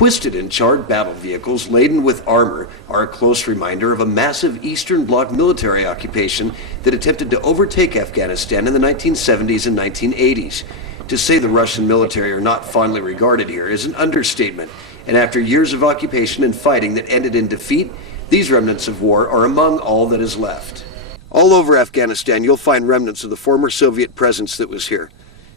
twisted and charred battle vehicles laden with armor are a close reminder of a massive Eastern Bloc military occupation that attempted to overtake Afghanistan in the 1970s and 1980s. To say the Russian military are not fondly regarded here is an understatement, and after years of occupation and fighting that ended in defeat, these remnants of war are among all that is left. All over Afghanistan, you'll find remnants of the former Soviet presence that was here.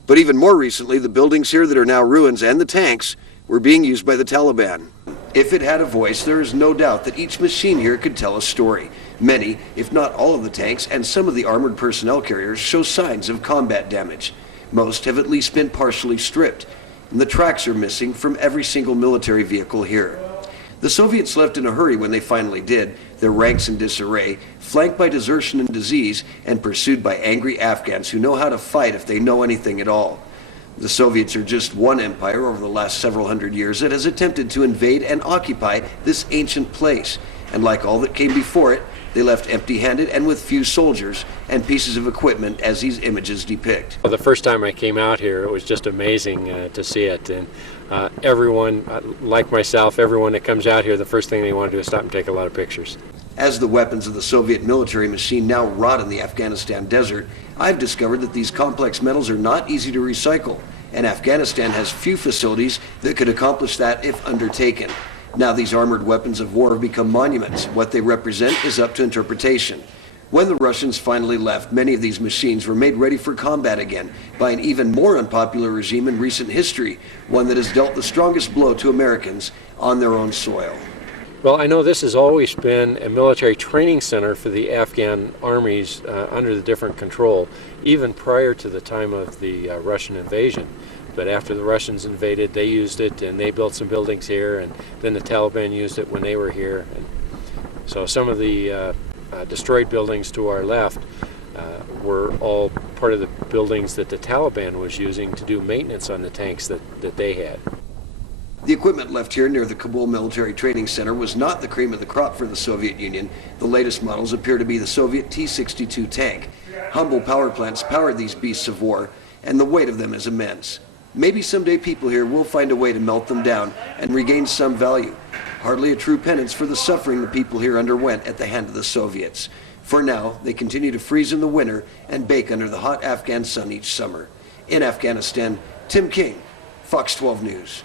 But even more recently, the buildings here that are now ruins and the tanks were being used by the Taliban. If it had a voice, there is no doubt that each machine here could tell a story. Many, if not all of the tanks and some of the armored personnel carriers show signs of combat damage. Most have at least been partially stripped, and the tracks are missing from every single military vehicle here. The Soviets left in a hurry when they finally did, their ranks in disarray, flanked by desertion and disease, and pursued by angry Afghans who know how to fight if they know anything at all. The Soviets are just one empire over the last several hundred years that has attempted to invade and occupy this ancient place, and like all that came before it, they left empty-handed and with few soldiers and pieces of equipment, as these images depict. Well, the first time I came out here, it was just amazing to see it. And everyone, like myself, everyone that comes out here, the first thing they want to do is stop and take a lot of pictures. As the weapons of the Soviet military machine now rot in the Afghanistan desert, I've discovered that these complex metals are not easy to recycle, and Afghanistan has few facilities that could accomplish that if undertaken. Now these armored weapons of war have become monuments. What they represent is up to interpretation. When the Russians finally left, many of these machines were made ready for combat again by an even more unpopular regime in recent history, one that has dealt the strongest blow to Americans on their own soil. Well, I know this has always been a military training center for the Afghan armies under the different control, even prior to the time of the Russian invasion. But after the Russians invaded, they used it, and they built some buildings here, and then the Taliban used it when they were here. And so some of the destroyed buildings to our left were all part of the buildings that the Taliban was using to do maintenance on the tanks that they had. The equipment left here near the KABUL Military Training Center was not the cream of the crop for the Soviet Union. The latest models appear to be the Soviet T-62 tank. Humble power plants powered these beasts of war, and the weight of them is immense. Maybe someday people here will find a way to melt them down and regain some value. Hardly a true penance for the suffering the people here underwent at the hand of the Soviets. For now, they continue to freeze in the winter and bake under the hot Afghan sun each summer. In Afghanistan, Tim King, Fox 12 News.